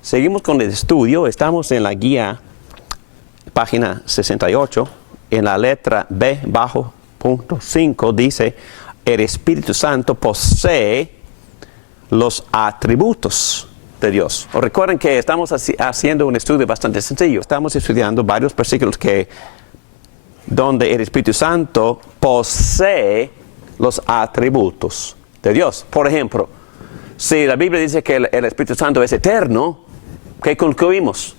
Seguimos con el estudio. Estamos en la guía, página 68, en la letra B bajo punto 5, dice, el Espíritu Santo posee los atributos de Dios. Recuerden que estamos haciendo un estudio bastante sencillo. Estamos estudiando varios versículos donde el Espíritu Santo posee los atributos de Dios. Por ejemplo, si la Biblia dice que el Espíritu Santo es eterno, ¿qué concluimos?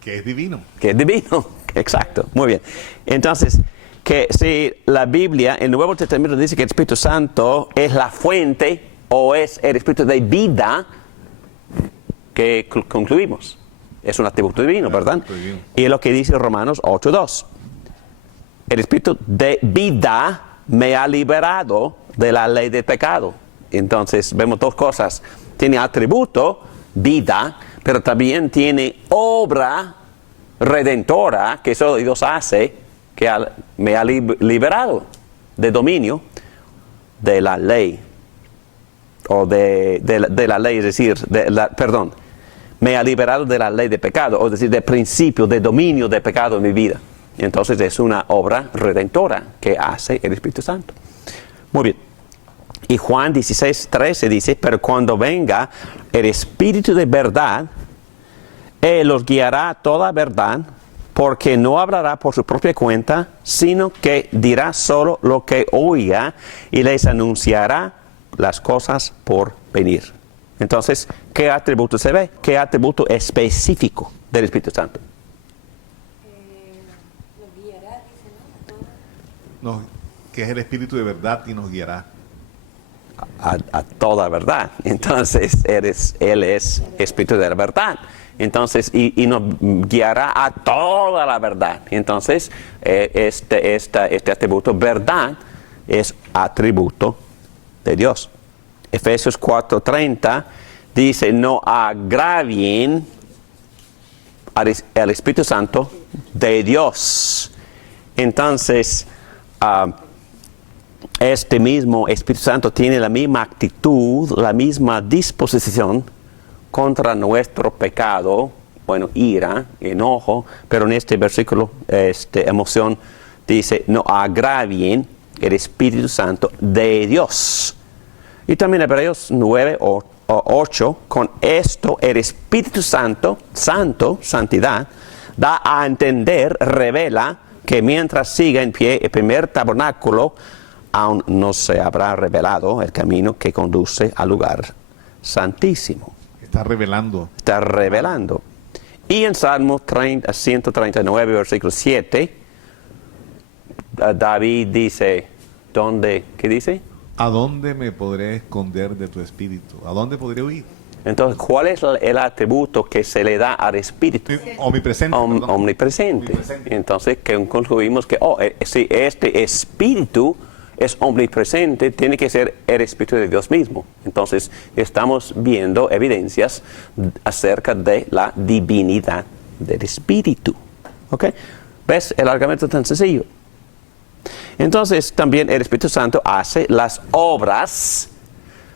Que es divino. Que es divino, exacto, muy bien. Entonces, que si la Biblia, el Nuevo Testamento dice que el Espíritu Santo es la fuente o es el Espíritu de vida, ¿qué concluimos? Es un atributo divino, ¿verdad? Divino. Y es lo que dice Romanos 8:2. El Espíritu de vida me ha liberado de la ley del pecado. Entonces, vemos dos cosas. Tiene atributo, vida, pero también tiene obra redentora que solo Dios hace, que me ha liberado de dominio de la ley. O de la ley, es decir, perdón, me ha liberado de la ley de pecado, o es decir, del principio de dominio de pecado en mi vida. Entonces es una obra redentora que hace el Espíritu Santo. Muy bien. Y Juan 16:13 dice, pero cuando venga el Espíritu de verdad, Él los guiará a toda verdad, porque no hablará por su propia cuenta, sino que dirá solo lo que oiga y les anunciará las cosas por venir. Entonces, ¿qué atributo se ve? ¿Qué atributo específico del Espíritu Santo? Nos guiará, dice, No, que es el Espíritu de verdad y nos guiará. A toda verdad. Entonces, Él es Espíritu de la verdad. Entonces, y nos guiará a toda la verdad. Entonces, este atributo verdad es atributo de Dios. Efesios 4:30 dice, no agravien al Espíritu Santo de Dios. Entonces, este mismo Espíritu Santo tiene la misma actitud, la misma disposición contra nuestro pecado, bueno, ira, enojo, pero en este versículo, emoción, dice, no agravien el Espíritu Santo de Dios. Y también Hebreos 9:8, con esto el Espíritu Santo, santidad, da a entender, revela, que mientras siga en pie el primer tabernáculo, aún no se habrá revelado el camino que conduce al lugar santísimo. Está revelando. Está revelando. Y en Salmo 139, versículo 7, David dice, ¿qué dice? ¿A dónde me podré esconder de tu espíritu? ¿A dónde podré huir? Entonces, ¿cuál es el atributo que se le da al Espíritu? Omnipresente. Omnipresente. Entonces, que concluimos que, si este Espíritu es omnipresente, tiene que ser el Espíritu de Dios mismo. Entonces, estamos viendo evidencias acerca de la divinidad del Espíritu. ¿Ok? ¿Ves el argumento tan sencillo? Entonces, también el Espíritu Santo hace las obras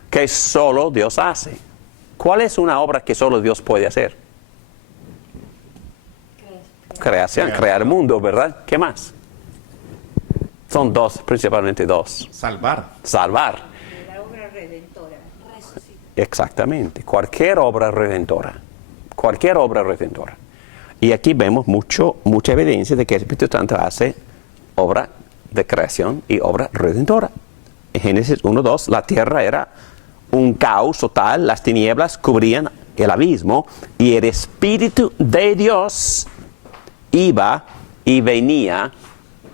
que solo Dios hace. ¿Cuál es una obra que solo Dios puede hacer? Creación, crear el mundo, ¿verdad? ¿Qué más? Son dos, principalmente dos. Salvar. Salvar. la obra redentora, resucitar. Exactamente. Cualquier obra redentora. Cualquier obra redentora. Y aquí vemos mucha evidencia de que el Espíritu Santo hace obra de creación y obra redentora. En Génesis 1:2, la tierra era un caos total, las tinieblas cubrían el abismo y el Espíritu de Dios iba y venía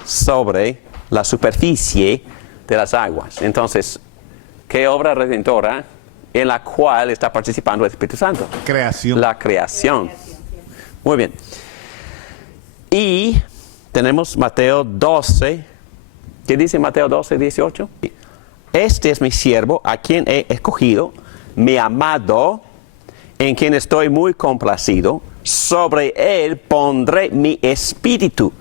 sobre la superficie de las aguas. Entonces, ¿qué obra redentora en la cual está participando el Espíritu Santo? Creación. La creación. Muy bien. Y tenemos Mateo 12. ¿Qué dice Mateo 12:18? este es mi siervo, a quien he escogido, mi amado, en quien estoy muy complacido. Sobre él pondré mi espíritu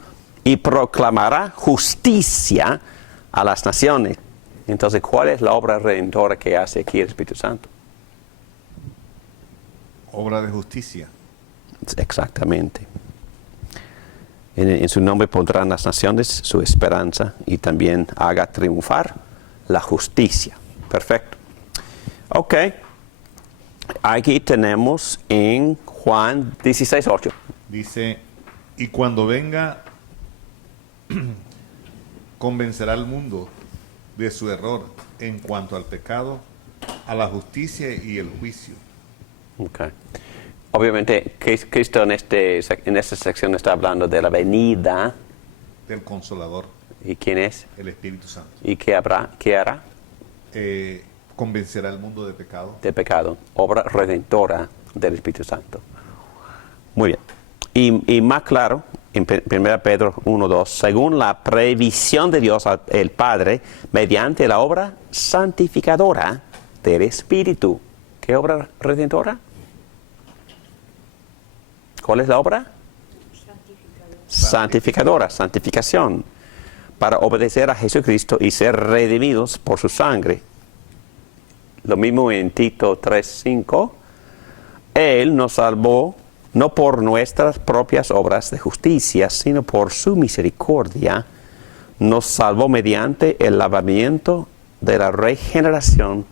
y proclamará justicia a las naciones. Entonces, ¿cuál es la obra redentora que hace aquí el Espíritu Santo? Obra de justicia. Exactamente. En su nombre pondrán las naciones su esperanza y también haga triunfar la justicia. Perfecto. Ok. Aquí tenemos en Juan 16:8. Dice, y cuando venga, convencerá al mundo de su error en cuanto al pecado, a la justicia y el juicio. Okay. Obviamente, Cristo en esta sección está hablando de la venida. Del Consolador, ¿Y quién es? el Espíritu Santo. ¿Y qué hará? Convencerá al mundo de pecado. De pecado. Obra redentora del Espíritu Santo. Muy bien. Y más claro, en 1 Pedro 1:2, según la previsión de Dios el Padre, mediante la obra santificadora del Espíritu. ¿Qué obra redentora? ¿Cuál es la obra? Santificadora, santificación, para obedecer a Jesucristo y ser redimidos por su sangre. Lo mismo en Tito 3:5. Él nos salvó no por nuestras propias obras de justicia, sino por su misericordia. Nos salvó mediante el lavamiento de la regeneración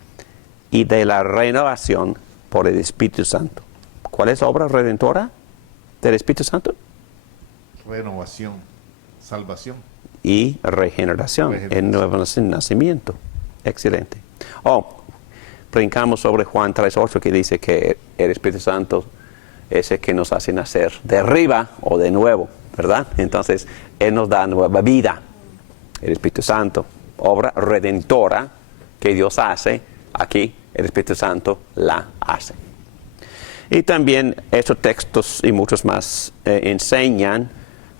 y de la renovación por el Espíritu Santo. ¿Cuál es la obra redentora del Espíritu Santo? Renovación, salvación. Y regeneración, el nuevo nacimiento. Excelente. Brincamos sobre Juan 3:8 que dice que el Espíritu Santo es el que nos hace nacer de arriba o de nuevo, ¿verdad? Entonces, Él nos da nueva vida. El Espíritu Santo, obra redentora que Dios hace, aquí el Espíritu Santo la hace. Y también estos textos y muchos más enseñan,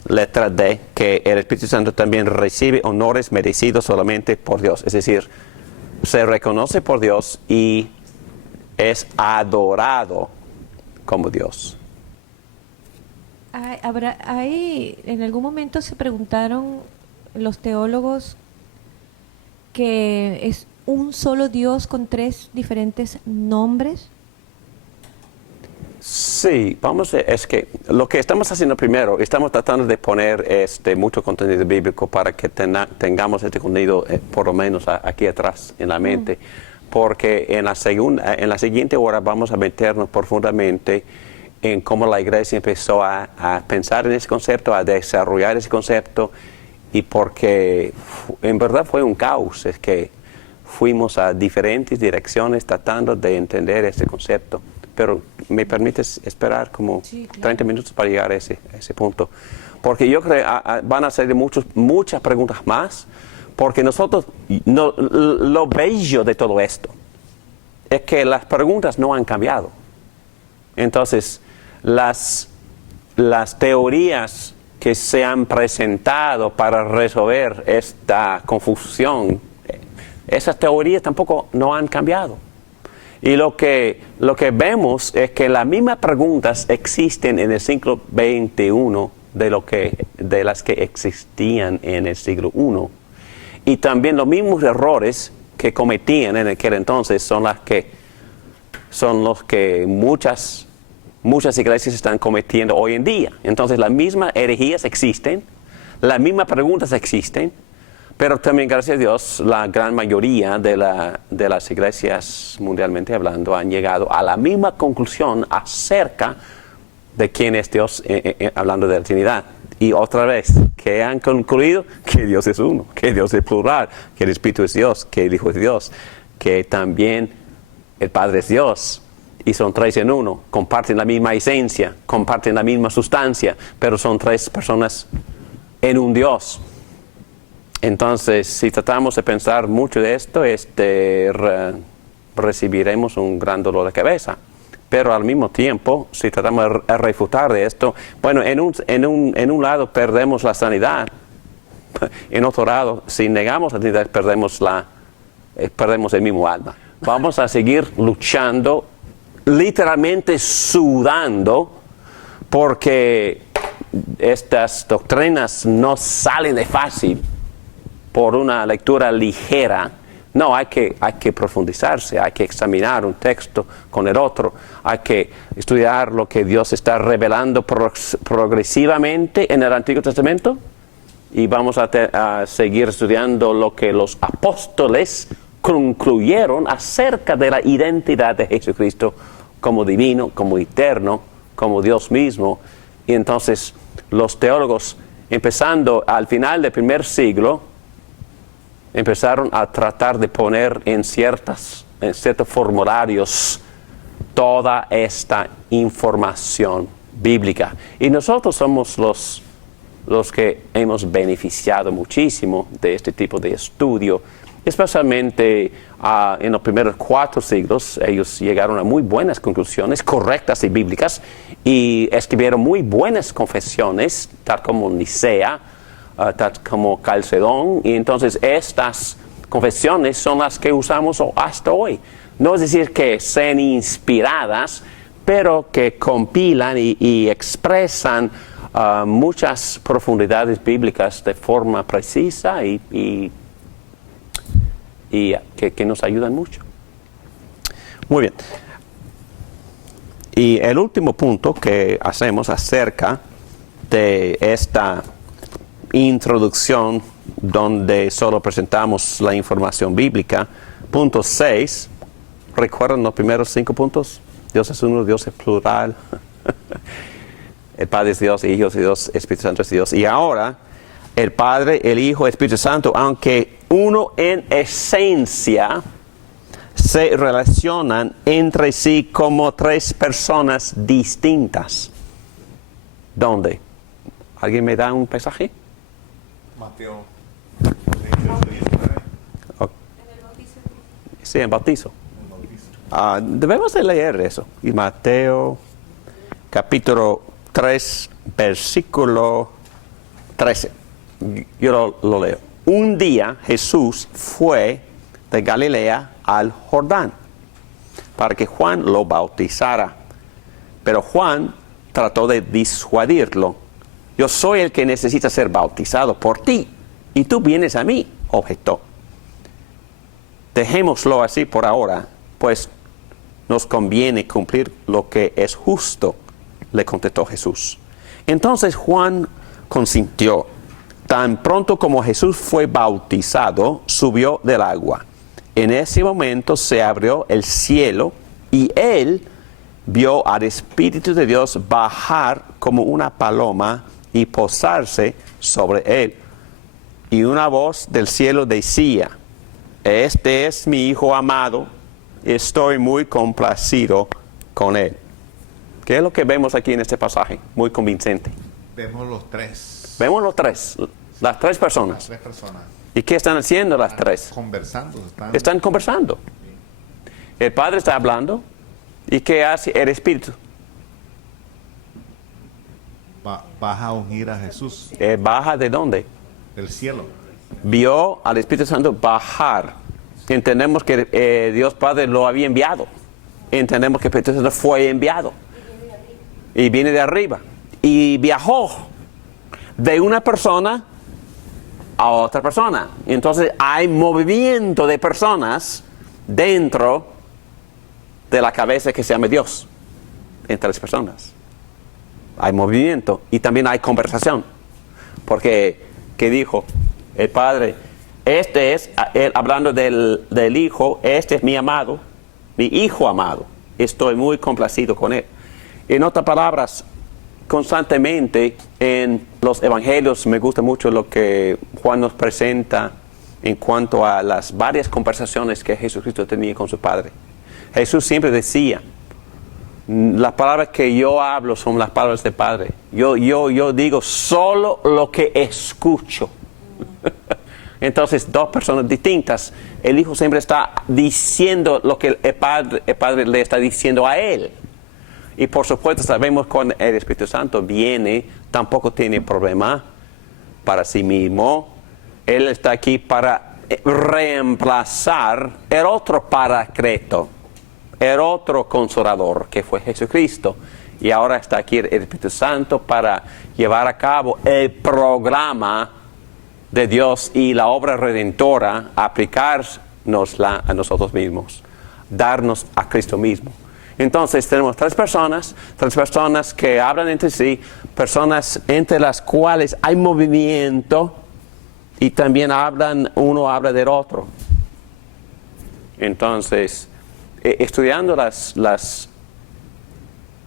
letra D, que el Espíritu Santo también recibe honores merecidos solamente por Dios. Es decir, se reconoce por Dios y es adorado como Dios. En algún momento se preguntaron los teólogos que es un solo Dios con tres diferentes nombres. Sí, es que lo que estamos haciendo primero, estamos tratando de poner mucho contenido bíblico para que tengamos este contenido por lo menos aquí atrás en la mente, porque en la siguiente hora vamos a meternos profundamente en cómo la iglesia empezó a pensar en ese concepto, a desarrollar ese concepto, y porque en verdad fue un caos, es que fuimos a diferentes direcciones tratando de entender ese concepto. Pero ¿me permites esperar como 30 minutos para llegar a ese punto? Porque yo creo que van a ser muchas preguntas más, porque nosotros, lo bello de todo esto es que las preguntas no han cambiado. Entonces, las teorías que se han presentado para resolver esta confusión, esas teorías tampoco no han cambiado. Y lo que vemos es que las mismas preguntas existen en el siglo XXI de las que existían en el siglo I. Y también los mismos errores que cometían en aquel entonces son los que muchas iglesias están cometiendo hoy en día. Entonces las mismas herejías existen, las mismas preguntas existen, pero también, gracias a Dios, la gran mayoría de las iglesias, mundialmente hablando, han llegado a la misma conclusión acerca de quién es Dios, hablando de la Trinidad. Y otra vez, que han concluido que Dios es uno, que Dios es plural, que el Espíritu es Dios, que el Hijo es Dios, que también el Padre es Dios. Y son tres en uno, comparten la misma esencia, comparten la misma sustancia, pero son tres personas en un Dios. Entonces, si tratamos de pensar mucho de esto, recibiremos un gran dolor de cabeza. Pero al mismo tiempo, si tratamos de refutar de esto, bueno, en un lado perdemos la sanidad. En otro lado, si negamos la sanidad, perdemos la perdemos el mismo alma. Vamos a seguir luchando, literalmente sudando, porque estas doctrinas no salen de fácil por una lectura ligera. No, hay que profundizarse, hay que examinar un texto con el otro, hay que estudiar lo que Dios está revelando progresivamente en el Antiguo Testamento, y vamos a seguir estudiando lo que los apóstoles concluyeron acerca de la identidad de Jesucristo como divino, como eterno, como Dios mismo. Y entonces los teólogos, empezando al final del primer siglo, empezaron a tratar de poner en ciertos formularios toda esta información bíblica. Y nosotros somos los que hemos beneficiado muchísimo de este tipo de estudio, especialmente en los primeros 4 siglos. Ellos llegaron a muy buenas conclusiones, correctas y bíblicas, y escribieron muy buenas confesiones, tal como Nicea, tal como Calcedón, y entonces estas confesiones son las que usamos hasta hoy. No es decir que sean inspiradas, pero que compilan y expresan muchas profundidades bíblicas de forma precisa y que nos ayudan mucho. Muy bien. Y el último punto que hacemos acerca de esta introducción, donde solo presentamos la información bíblica, punto 6, ¿recuerdan los primeros 5 puntos? Dios es uno, Dios es plural. El Padre es Dios, el Hijo es Dios, Espíritu Santo es Dios. Y ahora, el Padre, el Hijo, el Espíritu Santo, aunque uno en esencia, se relacionan entre sí como 3 personas distintas. ¿Dónde? ¿Alguien me da un pasaje? Mateo. Sí, en bautizo. Debemos de leer eso. Y Mateo, capítulo 3, versículo 13. Yo lo leo. Un día Jesús fue de Galilea al Jordán para que Juan lo bautizara. Pero Juan trató de disuadirlo. Yo soy el que necesita ser bautizado por ti, y tú vienes a mí, objetó. Dejémoslo así por ahora, pues nos conviene cumplir lo que es justo, le contestó Jesús. Entonces Juan consintió. Tan pronto como Jesús fue bautizado, subió del agua. En ese momento se abrió el cielo y él vio al Espíritu de Dios bajar como una paloma y posarse sobre él. Y una voz del cielo decía: este es mi Hijo amado, estoy muy complacido con él. ¿Qué es lo que vemos aquí en este pasaje? Muy convincente. Vemos los 3. Vemos los 3, las 3 personas. 3 personas. ¿Y qué están haciendo las 3? Conversando. Están conversando. El Padre está hablando. ¿Y qué hace el Espíritu? Baja a ungir a Jesús. ¿Baja de dónde? Del cielo. Vio al Espíritu Santo bajar. Entendemos que Dios Padre lo había enviado. Entendemos que el Espíritu Santo fue enviado. Y viene de arriba. Y viajó de una persona a otra persona. Entonces hay movimiento de personas dentro de la cabeza que se llama Dios. Entre las personas hay movimiento y también hay conversación. Porque, ¿qué dijo el Padre? Este es, él, hablando del Hijo, este es mi amado, mi Hijo amado. Estoy muy complacido con él. En otras palabras, constantemente en los evangelios me gusta mucho lo que Juan nos presenta en cuanto a las varias conversaciones que Jesucristo tenía con su Padre. Jesús siempre decía: las palabras que yo hablo son las palabras del Padre. Yo digo solo lo que escucho. Entonces, 2 personas distintas. El Hijo siempre está diciendo lo que el Padre le está diciendo a él. Y por supuesto sabemos que cuando el Espíritu Santo viene, tampoco tiene problema para sí mismo. Él está aquí para reemplazar el otro Paracleto, el otro Consolador, que fue Jesucristo. Y ahora está aquí el Espíritu Santo para llevar a cabo el programa de Dios y la obra redentora, aplicárnosla a nosotros mismos, darnos a Cristo mismo. Entonces tenemos tres personas que hablan entre sí, personas entre las cuales hay movimiento y también uno habla del otro. Entonces, estudiando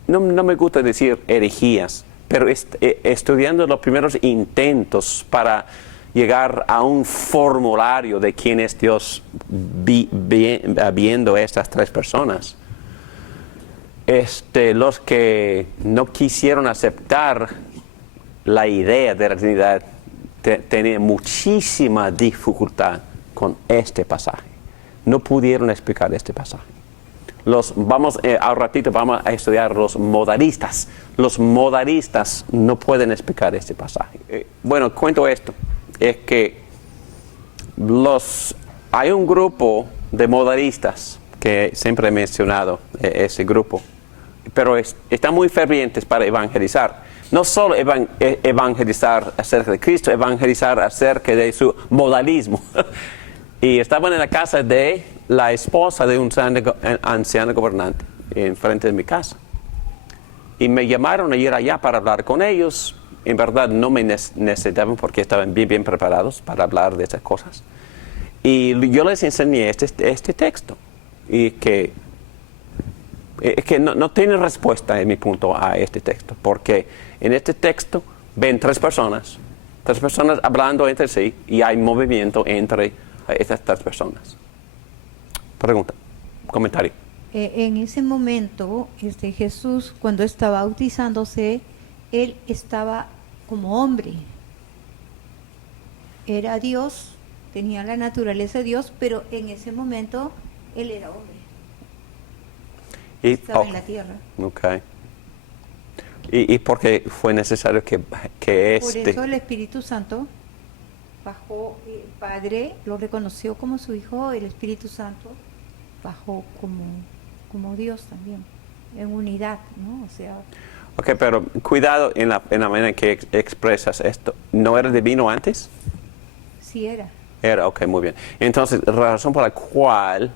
no me gusta decir herejías, pero estudiando los primeros intentos para llegar a un formulario de quién es Dios viendo estas tres personas. Los que no quisieron aceptar la idea de la Trinidad tenían muchísima dificultad con este pasaje. No pudieron explicar este pasaje. Al ratito vamos a estudiar los modalistas. Los modalistas no pueden explicar este pasaje. Bueno, cuento esto. Es que hay un grupo de modalistas que siempre he mencionado, ese grupo, pero están muy fervientes para evangelizar. No solo evangelizar acerca de Cristo, evangelizar acerca de su modalismo. Y estaban en la casa de la esposa de un anciano gobernante, enfrente de mi casa. Y me llamaron a ir allá para hablar con ellos. En verdad no me necesitaban porque estaban bien preparados para hablar de esas cosas. Y yo les enseñé este texto. Y que no tiene respuesta en mi punto a este texto. Porque en este texto ven tres personas hablando entre sí y hay movimiento entre estas tres personas. Pregunta, comentario. En ese momento, Jesús, cuando estaba bautizándose, él estaba como hombre. Era Dios, tenía la naturaleza de Dios, pero en ese momento él era hombre. Estaba en la tierra. Okay. ¿Y por qué fue necesario que Por eso el Espíritu Santo bajó, el Padre lo reconoció como su Hijo, el Espíritu Santo bajó como Dios también, en unidad, ¿no? O sea... Ok, pero cuidado en la manera en que expresas esto. ¿No era divino antes? Sí era. Era, ok, muy bien. Entonces, la razón por la cual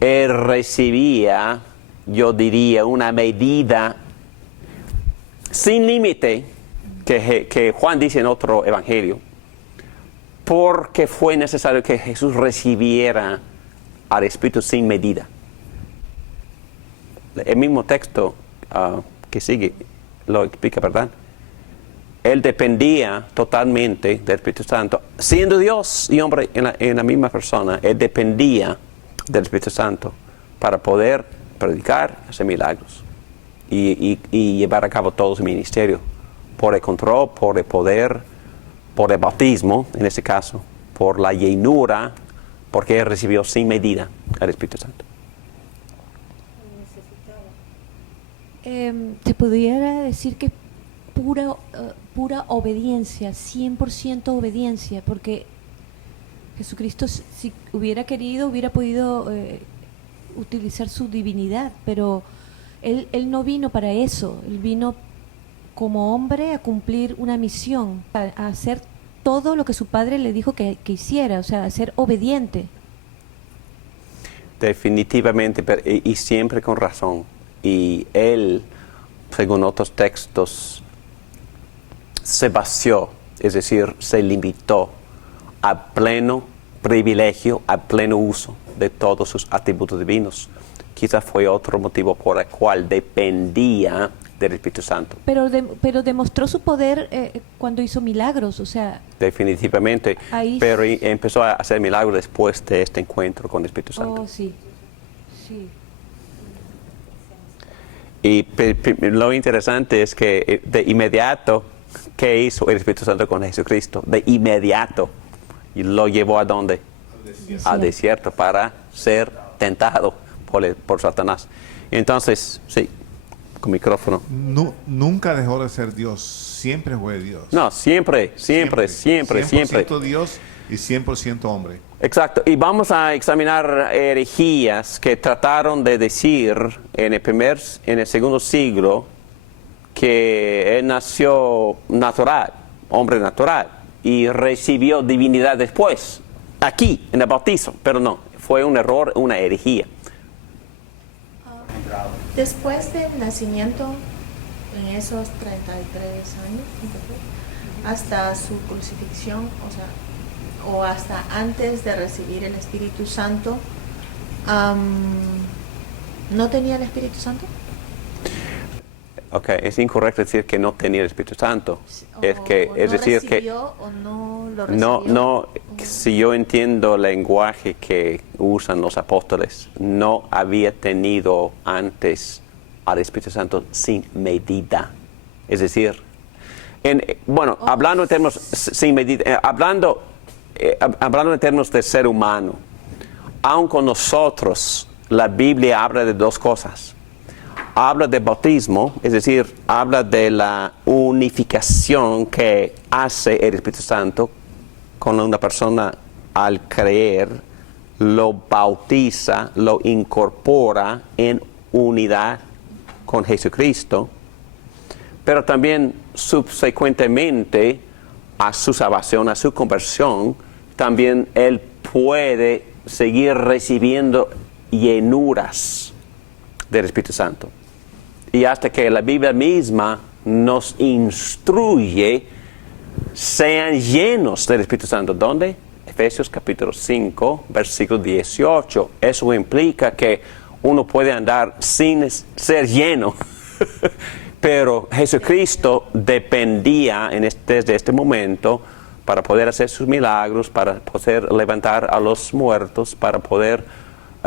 él recibía, yo diría, una medida sin límite, que Juan dice en otro evangelio, porque fue necesario que Jesús recibiera al Espíritu sin medida. El mismo texto que sigue lo explica, ¿verdad? Él dependía totalmente del Espíritu Santo. Siendo Dios y hombre en la misma persona, él dependía del Espíritu Santo para poder predicar, hacer milagros y llevar a cabo todo su ministerio. Por el control, por el poder, por el bautismo, en este caso, por la llenura, porque él recibió sin medida al Espíritu Santo. Se pudiera decir que pura obediencia, 100% obediencia, porque Jesucristo, si hubiera querido, hubiera podido utilizar su divinidad, pero él no vino para eso. Él vino como hombre a cumplir una misión, a hacer todo lo que su padre le dijo que hiciera, o sea, a ser obediente. Definitivamente, y siempre con razón. Y él, según otros textos, se vació, es decir, se limitó a pleno privilegio, a pleno uso de todos sus atributos divinos. Quizás fue otro motivo por el cual dependía del Espíritu Santo. Pero demostró su poder cuando hizo milagros, o sea... Definitivamente, pero empezó a hacer milagros después de este encuentro con el Espíritu Santo. Oh, sí, sí. Y lo interesante es que de inmediato, ¿qué hizo el Espíritu Santo con Jesucristo? De inmediato, y lo llevó ¿a dónde? Al desierto para ser tentado por Satanás. Entonces, sí, con micrófono. Nunca dejó de ser Dios, siempre fue Dios. No, siempre. 100% Dios, y 100% hombre. Exacto, y vamos a examinar herejías que trataron de decir en el segundo siglo que él nació natural, hombre natural, y recibió divinidad después, aquí, en el bautizo, pero no, fue un error, una herejía. Después del nacimiento, en esos 33 años, hasta su crucifixión, o hasta antes de recibir el Espíritu Santo, ¿no tenía el Espíritu Santo? Ok, es incorrecto decir que no tenía el Espíritu Santo. ¿Recibió o no lo recibió? Si yo entiendo el lenguaje que usan los apóstoles, no había tenido antes al Espíritu Santo sin medida. Es decir, hablando en términos sin medida, hablando en términos de ser humano, aun con nosotros, la Biblia habla de dos cosas. Habla de bautismo, es decir, habla de la unificación que hace el Espíritu Santo con una persona al creer, lo bautiza, lo incorpora en unidad con Jesucristo, pero también subsecuentemente a su salvación, a su conversión, también Él puede seguir recibiendo llenuras del Espíritu Santo. Y hasta que la Biblia misma nos instruye, sean llenos del Espíritu Santo. ¿Dónde? Efesios capítulo 5, versículo 18. Eso implica que uno puede andar sin ser lleno. Pero Jesucristo dependía desde este momento para poder hacer sus milagros, para poder levantar a los muertos, para poder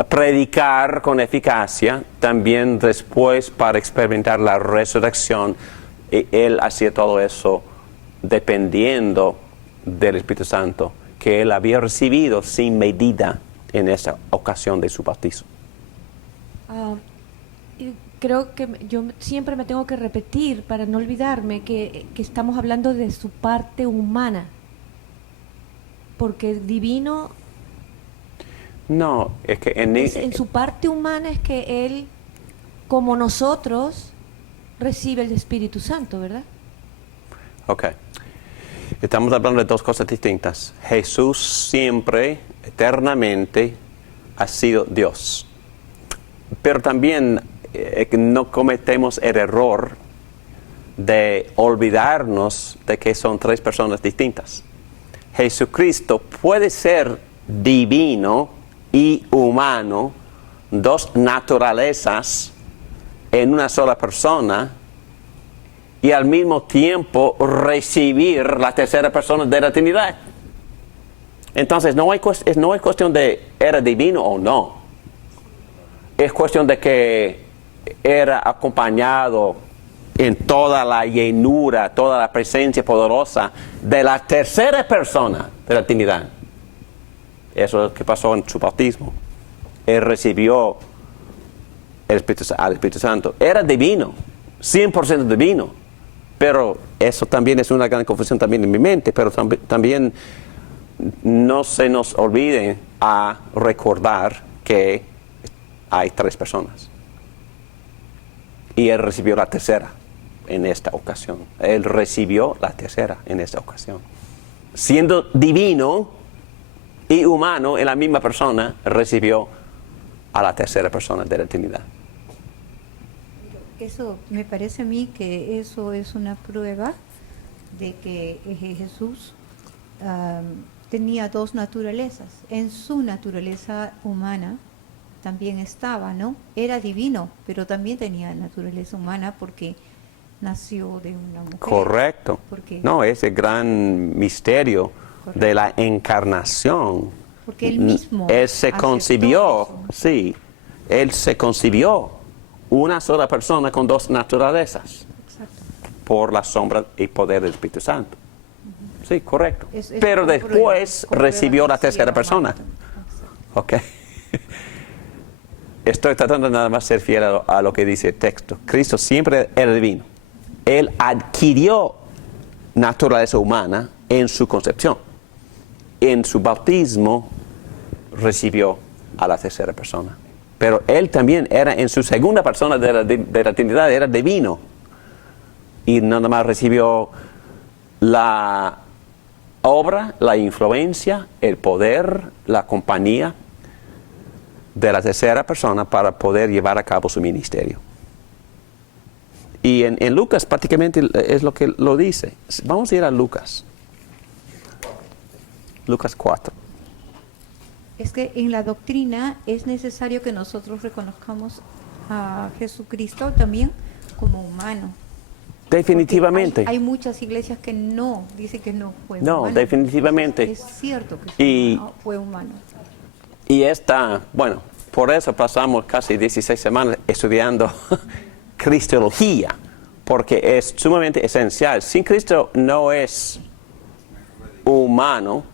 predicar con eficacia, también después para experimentar la resurrección. Él hacía todo eso dependiendo del Espíritu Santo que él había recibido sin medida en esa ocasión de su bautizo. Creo que yo siempre me tengo que repetir para no olvidarme que estamos hablando de su parte humana, porque el divino... No, es que en su parte humana es que él, como nosotros, recibe el Espíritu Santo, ¿verdad? Ok. Estamos hablando de dos cosas distintas. Jesús siempre, eternamente, ha sido Dios. Pero también no cometemos el error de olvidarnos de que son tres personas distintas. Jesucristo puede ser divino y humano, dos naturalezas en una sola persona, y al mismo tiempo recibir la tercera persona de la Trinidad. Entonces no es cuestión de era divino o no. Es cuestión de que era acompañado en toda la llenura, toda la presencia poderosa de la tercera persona de la Trinidad. Eso es lo que pasó en su bautismo. Él recibió al Espíritu Santo. Era divino, 100% divino. Pero eso también es una gran confusión también en mi mente. Pero también no se nos olvide a recordar que hay tres personas. Y Él recibió la tercera en esta ocasión. Él recibió la tercera en esta ocasión. Siendo divino y humano en la misma persona, recibió a la tercera persona de la Trinidad. Eso me parece a mí que eso es una prueba de que Jesús tenía dos naturalezas. En su naturaleza humana también estaba, ¿no? Era divino, pero también tenía naturaleza humana porque nació de una mujer. Correcto. No, ese gran misterio. Correcto. De la encarnación. Porque él mismo. Él se concibió, sí, él se concibió una sola persona con dos naturalezas. Exacto. Por la sombra y poder del Espíritu Santo. Uh-huh. Sí, correcto. Pero después recibió la tercera persona. Ok. Estoy tratando nada más ser fiel a lo que dice el texto. Cristo siempre era divino. Él adquirió naturaleza humana en su concepción. en su bautismo recibió a la tercera persona. Pero él también era en su segunda persona de la Trinidad, era divino. Y nada más recibió la obra, la influencia, el poder, la compañía de la tercera persona para poder llevar a cabo su ministerio. Y en Lucas prácticamente es lo que lo dice. Vamos a ir a Lucas. Lucas 4. Es que en la doctrina es necesario que nosotros reconozcamos a Jesucristo también como humano. Definitivamente. Hay muchas iglesias que no, dicen que no fue No, humano. definitivamente. Es cierto que fue humano. Y bueno, por eso pasamos casi 16 semanas estudiando Cristología, porque es sumamente esencial. Sin Cristo no es humano,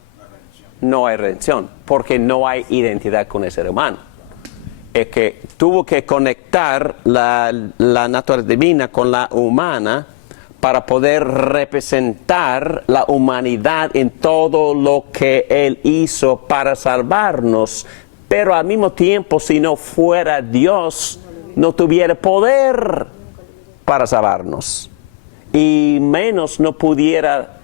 no hay redención, porque no hay identidad con el ser humano. Es que tuvo que conectar la naturaleza divina con la humana para poder representar la humanidad en todo lo que Él hizo para salvarnos. Pero al mismo tiempo, si no fuera Dios, no tuviera poder para salvarnos. Y menos no pudiera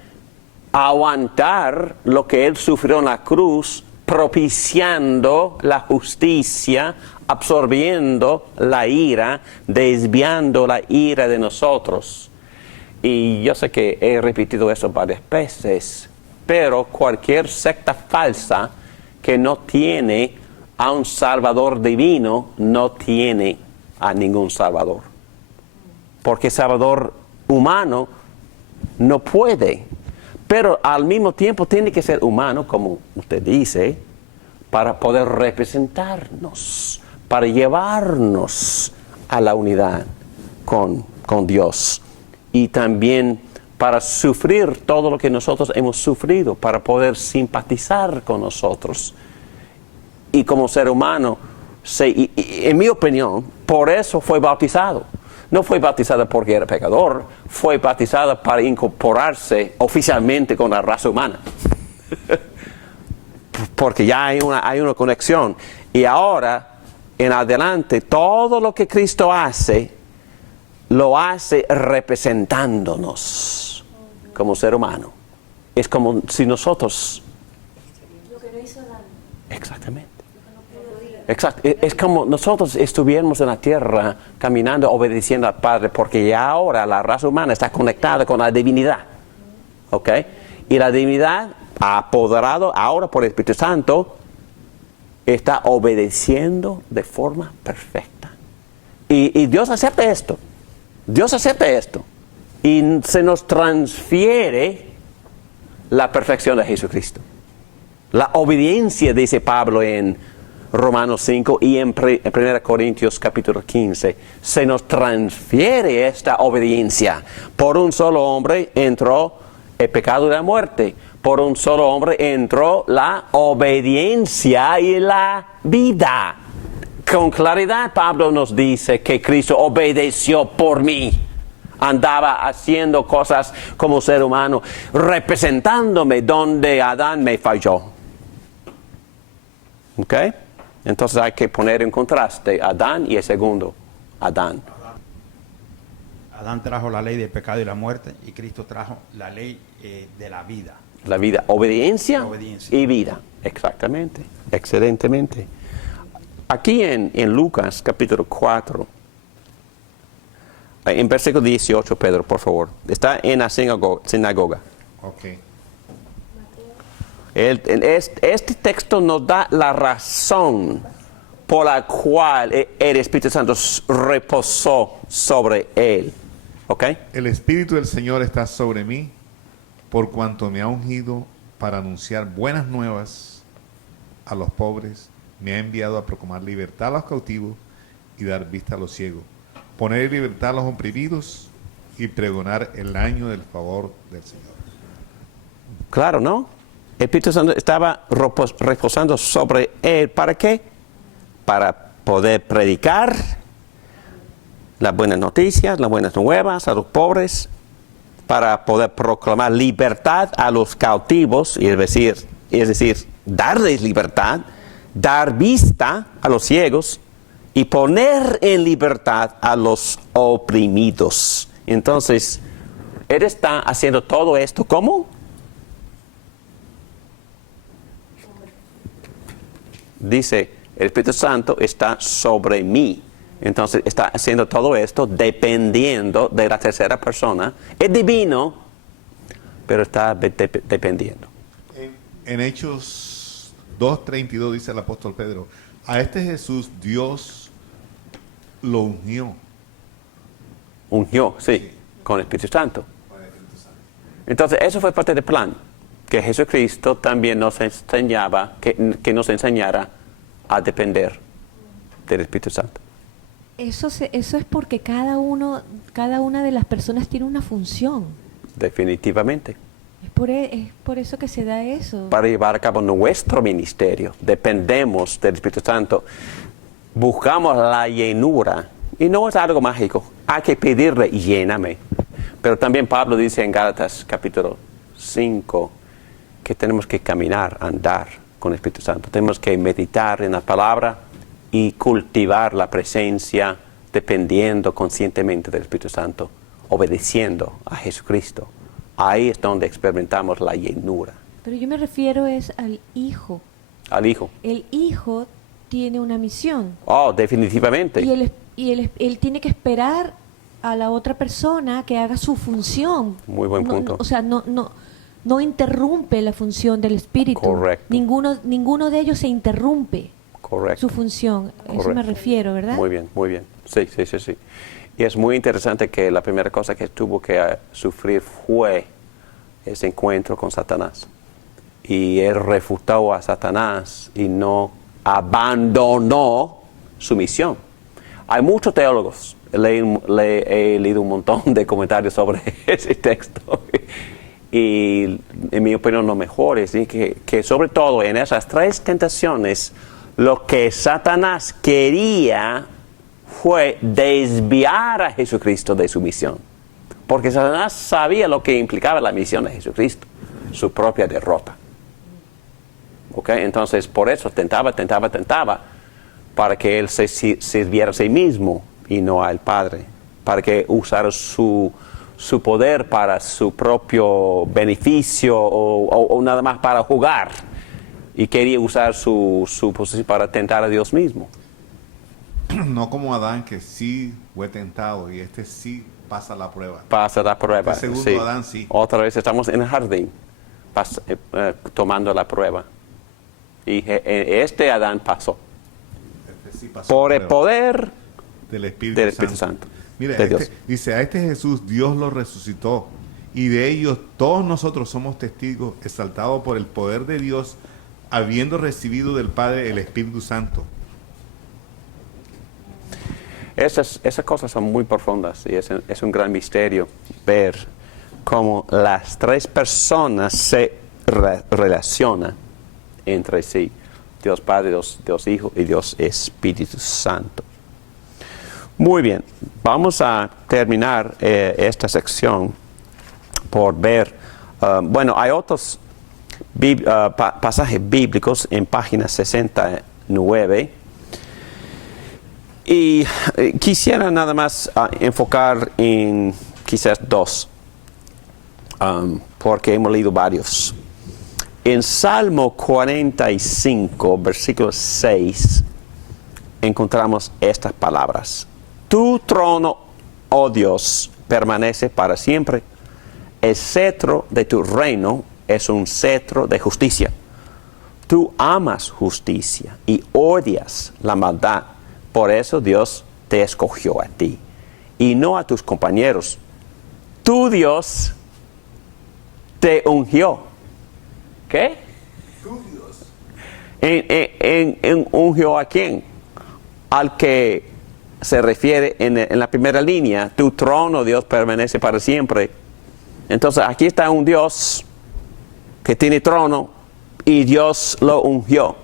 aguantar lo que Él sufrió en la cruz, propiciando la justicia, absorbiendo la ira, desviando la ira de nosotros. Y yo sé que he repetido eso varias veces, pero cualquier secta falsa que no tiene a un Salvador divino, no tiene a ningún Salvador. Porque Salvador humano no puede. Pero al mismo tiempo tiene que ser humano, como usted dice, para poder representarnos, para llevarnos a la unidad con Dios. Y también para sufrir todo lo que nosotros hemos sufrido, para poder simpatizar con nosotros. Y como ser humano, en mi opinión, por eso fue bautizado. No fue bautizado porque era pecador, fue bautizado para incorporarse oficialmente con la raza humana. Porque ya hay una conexión. Y ahora, en adelante, todo lo que Cristo hace, lo hace representándonos como ser humano. Es como si nosotros... Lo que no hizo Adán. Exactamente. Exacto. Es como nosotros estuviéramos en la tierra caminando, obedeciendo al Padre, porque ya ahora la raza humana está conectada con la divinidad. ¿Ok? Y la divinidad, apoderado ahora por el Espíritu Santo, está obedeciendo de forma perfecta. Y Dios acepta esto. Dios acepta esto. Y se nos transfiere la perfección de Jesucristo. La obediencia, dice Pablo en Romanos 5 y en 1 Corintios capítulo 15, se nos transfiere esta obediencia. Por un solo hombre entró el pecado y la muerte. Por un solo hombre entró la obediencia y la vida. Con claridad Pablo nos dice que Cristo obedeció por mí. Andaba haciendo cosas como ser humano, representándome donde Adán me falló. ¿Ok? Entonces hay que poner en contraste Adán y el segundo Adán. Adán trajo la ley del pecado y la muerte y Cristo trajo la ley de la vida. La vida, obediencia, La obediencia y vida. Exactamente, excelentemente. Aquí en Lucas capítulo 4, en versículo 18, Pedro, por favor. Está en la sinagoga. Ok. Este texto nos da la razón por la cual el Espíritu Santo reposó sobre él. ¿Ok? El Espíritu del Señor está sobre mí, por cuanto me ha ungido para anunciar buenas nuevas a los pobres, me ha enviado a proclamar libertad a los cautivos y dar vista a los ciegos, poner en libertad a los oprimidos y pregonar el año del favor del Señor. Claro, ¿no? El Espíritu Santo estaba reposando sobre él. ¿Para qué? Para poder predicar las buenas noticias, las buenas nuevas a los pobres, para poder proclamar libertad a los cautivos, y es decir, es decir, darles libertad, dar vista a los ciegos y poner en libertad a los oprimidos. Entonces, Él está haciendo todo esto, ¿cómo? Dice, el Espíritu Santo está sobre mí. Entonces, está haciendo todo esto dependiendo de la tercera persona. Es divino, pero está dependiendo. En Hechos 2:32 dice el apóstol Pedro, a este Jesús Dios lo ungió. Ungió, sí, con el Espíritu Santo. Entonces, eso fue parte del plan, que Jesucristo también nos enseñaba, que nos enseñara a depender del Espíritu Santo. Eso es porque cada una de las personas tiene una función. Definitivamente. Es por eso que se da eso. Para llevar a cabo nuestro ministerio, dependemos del Espíritu Santo. Buscamos la llenura, y no es algo mágico. Hay que pedirle, lléname. Pero también Pablo dice en Gálatas capítulo 5 que tenemos que caminar, andar con el Espíritu Santo. Tenemos que meditar en la palabra y cultivar la presencia dependiendo conscientemente del Espíritu Santo, obedeciendo a Jesucristo. Ahí es donde experimentamos la llenura. Pero yo me refiero es al Hijo. Al Hijo. El Hijo tiene una misión. Oh, definitivamente. Y él tiene que esperar a la otra persona que haga su función. Muy buen punto. No interrumpe la función del Espíritu. Correcto. Ninguno de ellos se interrumpe. Correcto. Su función. A eso me refiero, ¿verdad? Muy bien, muy bien. Sí. Y es muy interesante que la primera cosa que tuvo que sufrir fue ese encuentro con Satanás. Y él refutó a Satanás y no abandonó su misión. Hay muchos teólogos, he leído un montón de comentarios sobre ese texto. Y en mi opinión lo mejor es que sobre todo en esas tres tentaciones, lo que Satanás quería fue desviar a Jesucristo de su misión. Porque Satanás sabía lo que implicaba la misión de Jesucristo, su propia derrota. ¿Okay? Entonces, por eso tentaba, para que él se sirviera a sí mismo y no al Padre, para que usara su poder para su propio beneficio o nada más para jugar. Y quería usar su posición para tentar a Dios mismo. No como Adán, que sí fue tentado y sí pasa la prueba. Pasa la prueba. El segundo Adán sí. Otra vez estamos en el jardín, tomando la prueba. Y este Adán pasó. Sí pasó Por la el prueba poder del Espíritu Santo. Mira, Dios. dice, a este Jesús Dios lo resucitó y de ellos todos nosotros somos testigos, exaltados por el poder de Dios, habiendo recibido del Padre el Espíritu Santo. Esas cosas son muy profundas y es un gran misterio ver cómo las tres personas se relacionan entre sí. Dios Padre, Dios Hijo y Dios Espíritu Santo. Muy bien, vamos a terminar esta sección por ver, hay otros pasajes bíblicos en página 69 y quisiera nada más enfocar en quizás dos, porque hemos leído varios. En Salmo 45, versículo 6, encontramos estas palabras. Tu trono, oh Dios, permanece para siempre. El cetro de tu reino es un cetro de justicia. Tú amas justicia y odias la maldad. Por eso Dios te escogió a ti y no a tus compañeros. Tu Dios te ungió. ¿Qué? Tu Dios. ¿Ungió a quién? Al que se refiere en la primera línea. Tu trono, Dios, permanece para siempre. Entonces aquí está un Dios que tiene trono y Dios lo ungió.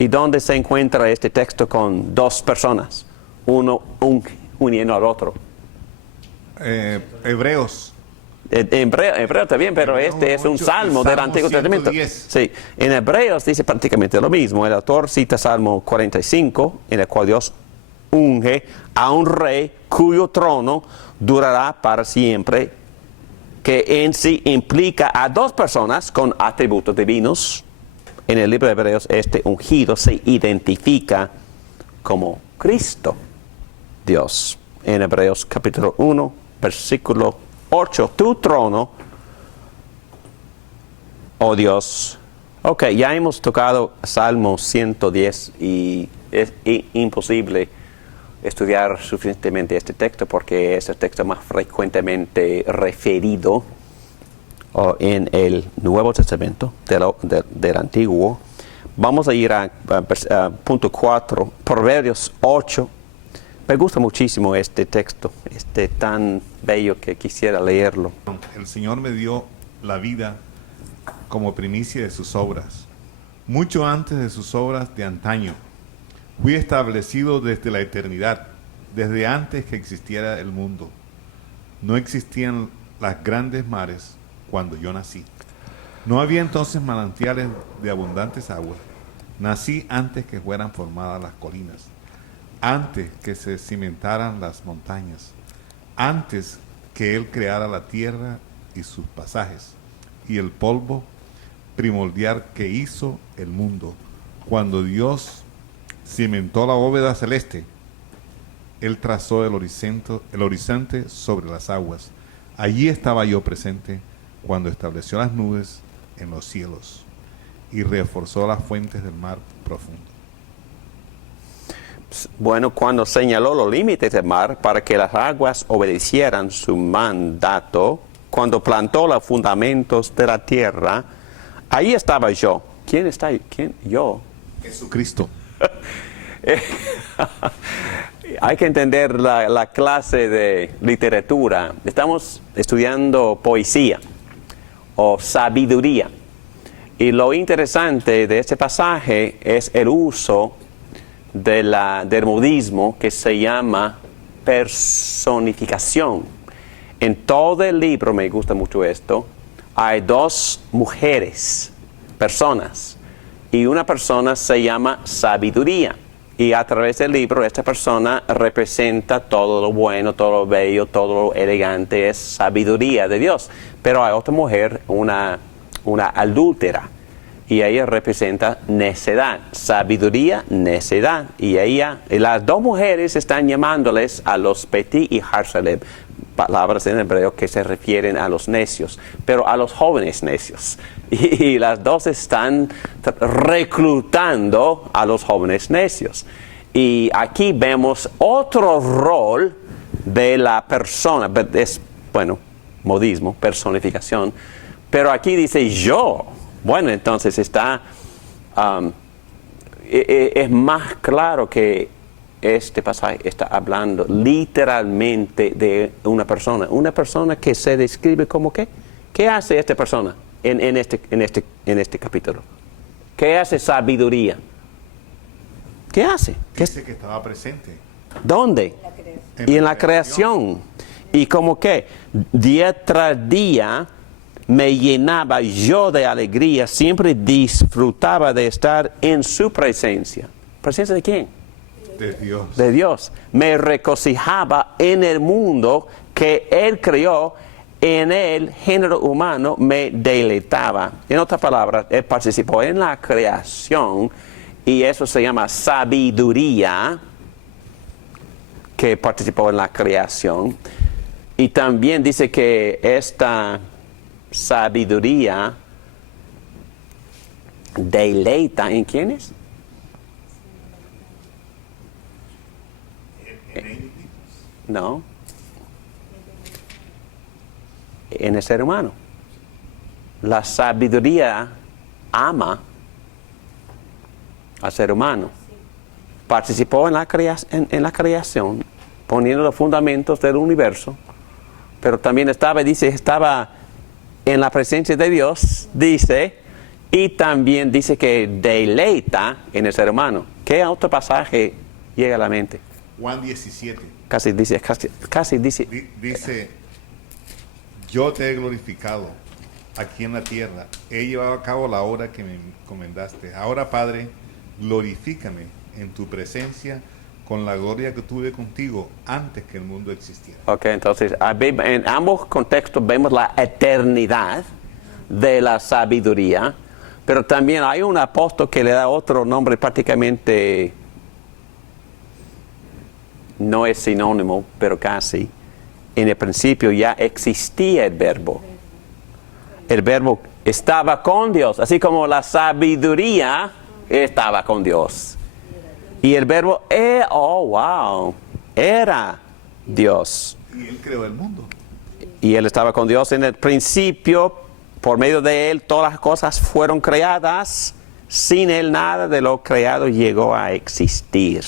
¿Y dónde se encuentra este texto con dos personas? Uno uniendo al otro. Hebreos Hebreo también, pero Hebreo este es un 8 y salmo del Salmo Antiguo Testamento. 110. Sí, en Hebreos dice prácticamente lo mismo. El autor cita Salmo 45, en el cual Dios unge a un rey cuyo trono durará para siempre, que en sí implica a dos personas con atributos divinos. En el libro de Hebreos, este ungido se identifica como Cristo, Dios. En Hebreos capítulo 1, versículo 8, tu trono, oh Dios. Ok, ya hemos tocado Salmo 110 y es imposible estudiar suficientemente este texto porque es el texto más frecuentemente referido en el Nuevo Testamento del Antiguo. Vamos a ir a punto 4, Proverbios 8. Me gusta muchísimo este texto, tan bello que quisiera leerlo. El Señor me dio la vida como primicia de sus obras, mucho antes de sus obras de antaño. Fui establecido desde la eternidad, desde antes que existiera el mundo. No existían las grandes mares cuando yo nací. No había entonces manantiales de abundantes aguas. Nací antes que fueran formadas las colinas, antes que se cimentaran las montañas, antes que Él creara la tierra y sus pasajes, y el polvo primordial que hizo el mundo. Cuando Dios cimentó la bóveda celeste, Él trazó el horizonte sobre las aguas. Allí estaba yo presente cuando estableció las nubes en los cielos y reforzó las fuentes del mar profundo. Bueno, cuando señaló los límites del mar para que las aguas obedecieran su mandato, cuando plantó los fundamentos de la tierra, ahí estaba yo. ¿Quién está ahí? ¿Quién? Yo. Jesucristo. Hay que entender la clase de literatura. Estamos estudiando poesía o sabiduría. Y lo interesante de este pasaje es el uso del modismo que se llama personificación. En todo el libro, me gusta mucho esto, hay dos mujeres, personas, y una persona se llama sabiduría. Y a través del libro, esta persona representa todo lo bueno, todo lo bello, todo lo elegante, es sabiduría de Dios. Pero hay otra mujer, una adúltera, y ella representa necedad, sabiduría, necedad. Y las dos mujeres están llamándoles a los Petit y Harsaleb, palabras en hebreo que se refieren a los necios, pero a los jóvenes necios. Y las dos están reclutando a los jóvenes necios. Y aquí vemos otro rol de la persona, es, modismo, personificación, pero aquí dice yo. Bueno, entonces es más claro que este pasaje está hablando literalmente de una persona que se describe como ¿qué? ¿Qué hace esta persona en este capítulo? ¿Qué hace sabiduría? ¿Qué hace? Dice que estaba presente. ¿Dónde? En la creación. Y como que día tras día me llenaba yo de alegría, siempre disfrutaba de estar en su presencia. ¿Presencia de quién? De Dios. De Dios. Me regocijaba en el mundo que Él creó, en el género humano me deleitaba. En otras palabras, Él participó en la creación y eso se llama sabiduría, que participó en la creación. Y también dice que esta sabiduría deleita en quiénes? No. En el ser humano. La sabiduría ama al ser humano. Participó en la creación, poniendo los fundamentos del universo, pero también estaba en la presencia de Dios, dice, y también dice que deleita en el ser humano. ¿Qué otro pasaje llega a la mente? Juan 17. Casi dice. Dice, yo te he glorificado aquí en la tierra. He llevado a cabo la obra que me encomendaste. Ahora, Padre, glorifícame en tu presencia con la gloria que tuve contigo antes que el mundo existiera. Ok, entonces en ambos contextos vemos la eternidad de la sabiduría, pero también hay un apóstol que le da otro nombre prácticamente, no es sinónimo, pero casi. En el principio ya existía el verbo. El verbo estaba con Dios, así como la sabiduría estaba con Dios. Y el verbo, era Dios. Y Él creó el mundo. Y Él estaba con Dios en el principio. Por medio de Él todas las cosas fueron creadas. Sin Él nada de lo creado llegó a existir.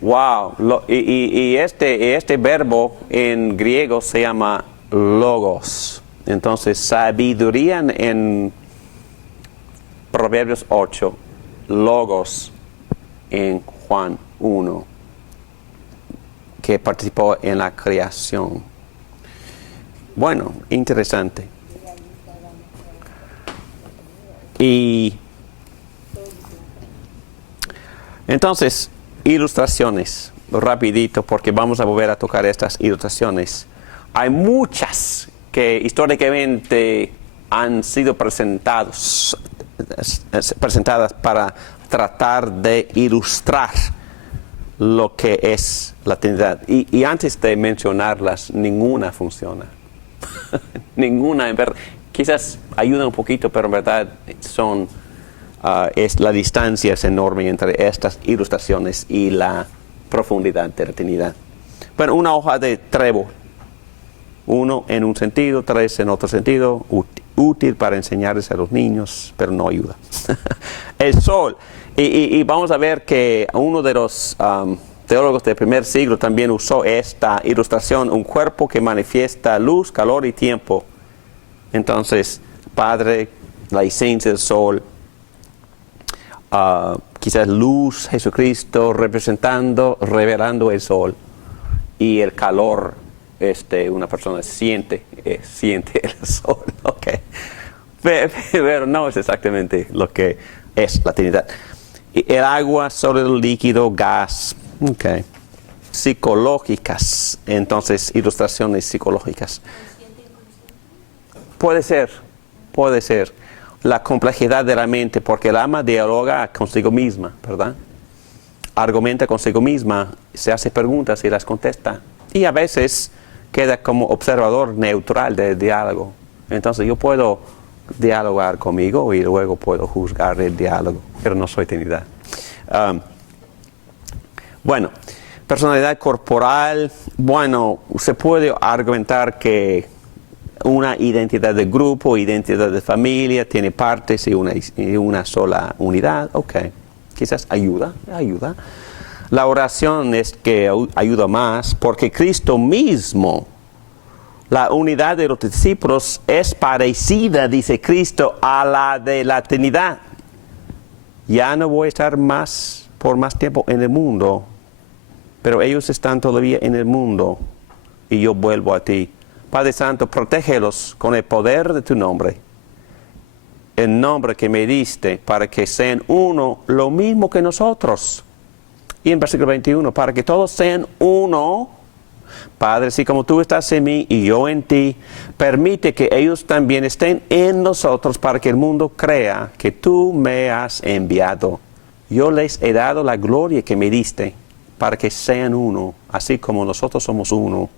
Wow. Y este verbo en griego se llama logos. Entonces, sabiduría en Proverbios 8, logos en Juan 1, que participó en la creación. Bueno, interesante. Y entonces, ilustraciones, rapidito, porque vamos a volver a tocar estas ilustraciones. Hay muchas que históricamente han sido presentadas para tratar de ilustrar lo que es la Trinidad. Y antes de mencionarlas, ninguna funciona. Ninguna, en verdad. Quizás ayuda un poquito, pero en verdad la distancia es enorme entre estas ilustraciones y la profundidad de la Trinidad. Bueno, una hoja de trébol. 1 en un sentido, 3 en otro sentido, útil para enseñarles a los niños, pero no ayuda. El sol. Y vamos a ver que uno de los teólogos del primer siglo también usó esta ilustración, un cuerpo que manifiesta luz, calor y tiempo. Entonces, Padre, la esencia del sol, quizás luz, Jesucristo revelando el sol, y el calor, una persona siente el sol, ok. Pero no es exactamente lo que es la Trinidad. El agua, sólido, líquido, gas, ok. Psicológicas, entonces ilustraciones psicológicas. Puede ser. La complejidad de la mente, porque el alma dialoga consigo misma, ¿verdad? Argumenta consigo misma, se hace preguntas y las contesta. Y a veces queda como observador neutral del diálogo. Entonces yo puedo dialogar conmigo y luego puedo juzgar el diálogo, pero no soy Trinidad. Bueno, personalidad corporal. Bueno, se puede argumentar que una identidad de grupo, identidad de familia, tiene partes y una sola unidad. Ok, quizás ayuda. La oración es que ayuda más, porque Cristo mismo, la unidad de los discípulos es parecida, dice Cristo, a la de la Trinidad. Ya no voy a estar por más tiempo en el mundo, pero ellos están todavía en el mundo y yo vuelvo a ti. Padre Santo, protégelos con el poder de tu nombre, el nombre que me diste, para que sean uno, lo mismo que nosotros. Y en versículo 21, para que todos sean uno, Padre, así como tú estás en mí y yo en ti, permite que ellos también estén en nosotros, para que el mundo crea que tú me has enviado. Yo les he dado la gloria que me diste, para que sean uno, así como nosotros somos uno.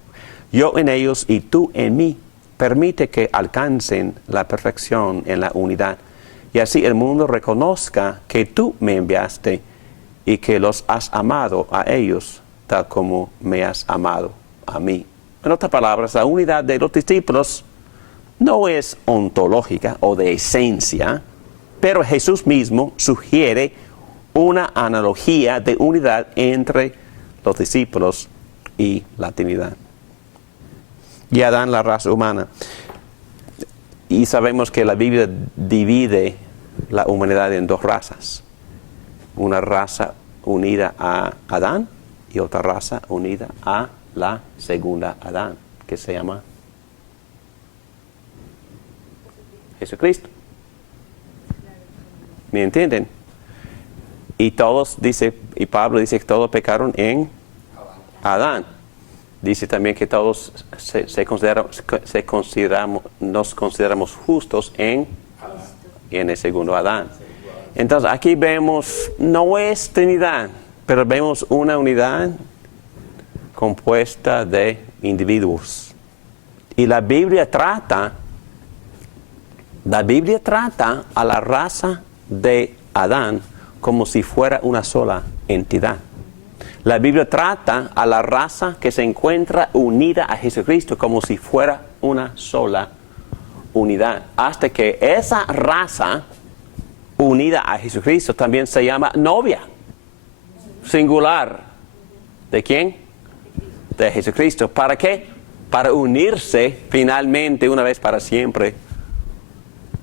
Yo en ellos y tú en mí. Permite que alcancen la perfección en la unidad. Y así el mundo reconozca que tú me enviaste y que los has amado a ellos, tal como me has amado a mí. En otras palabras, la unidad de los discípulos no es ontológica o de esencia, pero Jesús mismo sugiere una analogía de unidad entre los discípulos y la Trinidad. Y Adán, la raza humana. Y sabemos que la Biblia divide la humanidad en dos razas. Una raza unida a Adán y otra raza unida a la segunda Adán, que se llama Jesucristo. ¿Me entienden? Y todos, y Pablo dice que todos pecaron en Adán. Dice también que todos nos consideramos justos en el segundo Adán. Entonces aquí vemos, no es Trinidad, pero vemos una unidad compuesta de individuos. Y la Biblia trata a la raza de Adán como si fuera una sola entidad. La Biblia trata a la raza que se encuentra unida a Jesucristo como si fuera una sola unidad. Hasta que esa raza unida a Jesucristo también se llama novia. Singular. ¿De quién? De Jesucristo. ¿Para qué? Para unirse finalmente una vez para siempre.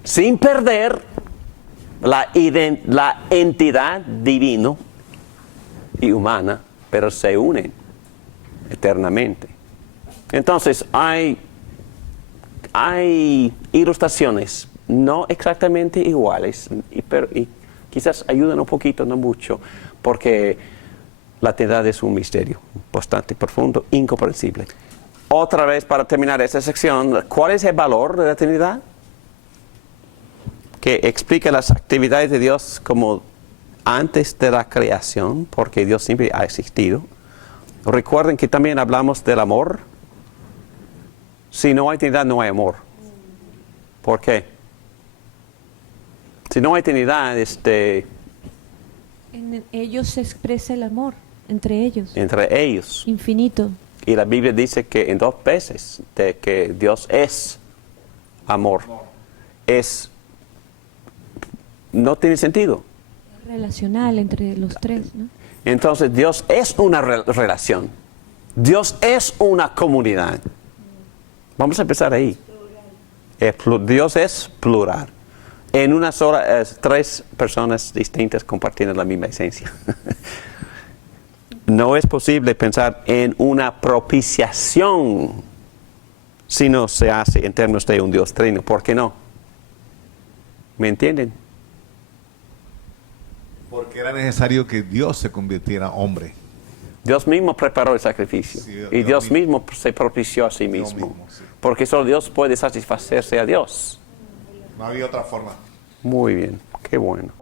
Sin perder la entidad divina y humana, pero se unen eternamente. Entonces hay ilustraciones no exactamente iguales, pero quizás ayudan un poquito, no mucho, porque la Trinidad es un misterio bastante profundo, incomprensible. Otra vez para terminar esta sección, ¿cuál es el valor de la Trinidad? Que explica las actividades de Dios como antes de la creación, porque Dios siempre ha existido. Recuerden que también hablamos del amor. Si no hay Trinidad, no hay amor. ¿Por qué? Si no hay Trinidad, En ellos se expresa el amor, entre ellos. Entre ellos. Infinito. Y la Biblia dice que en 2 veces de que Dios es amor. No tiene sentido. Relacional entre los tres, ¿no? Entonces Dios es una relación. Dios es una comunidad. Vamos a empezar ahí. Dios es plural. En una sola, 3 personas distintas compartiendo la misma esencia. No es posible pensar en una propiciación si no se hace en términos de un Dios trino. ¿Por qué no? ¿Me entienden? Porque era necesario que Dios se convirtiera en hombre. Dios mismo preparó el sacrificio. Sí, y Dios mismo se propició a sí mismo. Sí. Porque solo Dios puede satisfacerse a Dios. No había otra forma. Muy bien, qué bueno.